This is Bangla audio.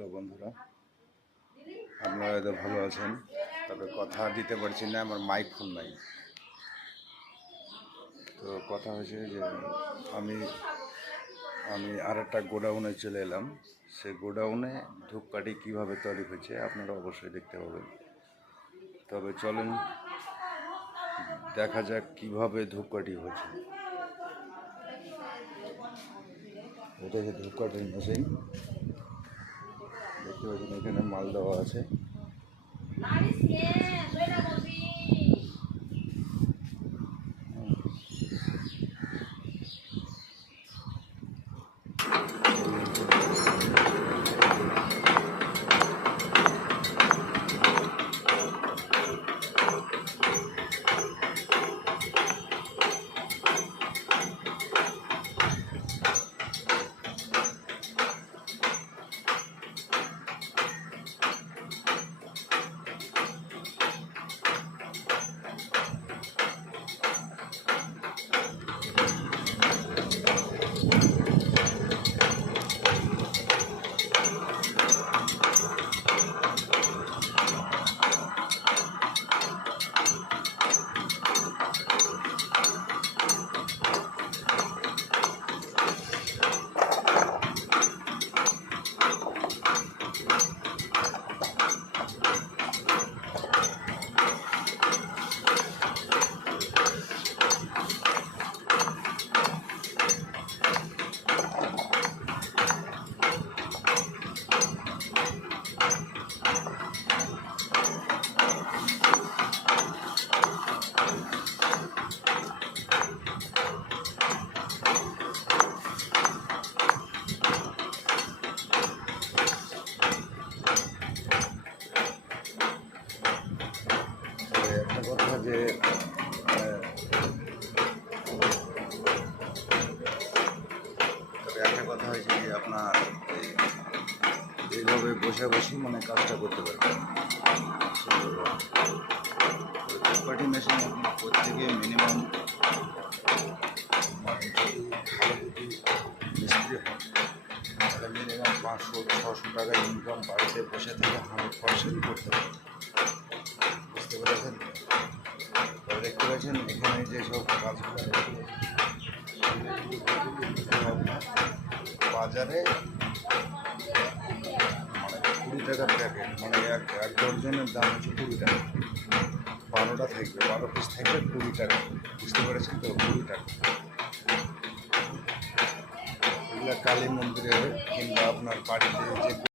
হ্যালো বন্ধুরা, আপনারা হয়তো ভালো আছেন, তবে কথা দিতে পারছি না, আমার মাইক ফোন নাই। তো কথা হয়েছে যে আমি আমি আর একটা গোডাউনে চলে এলাম। সে গোডাউনে ধূপকাঠি কীভাবে তৈরি হয়েছে আপনারা অবশ্যই দেখতে পাবেন। তবে চলেন দেখা যাক কীভাবে ধূপকাঠি হয়েছে। এটা হচ্ছে ধূপকাঠির মেশিন, দেখতে পাচ্ছেন এখানে মাল দেওয়া আছে। একটা কথা যে তবে একটা কথা হয়েছে যে আপনার এইভাবে বসে বসে মানে কাজটা করতে পারবেন। ধূপকাঠি মেশিন প্রত্যেকে মিনিমাম মিস্ত্রি হয় তাহলে মিনিমাম 500-600 টাকা ইনকাম বাড়িতে বসে থেকে 100% করতে পারে। বুঝতে পেরেছেন? তবে দেখতে পাচ্ছেন এখানে যেসব কাজগুলো বাজারে মানে 20 টাকার প্যাকেট, মানে এক ডজনের দাম হচ্ছে 20 টাকা। 12টা থাকবে, 12 পিস থাকবে 20 টাকা। বুঝতে পেরেছেন তো? 20 টাকা। এগুলো কালী মন্দিরে কিংবা আপনার বাড়িতে যে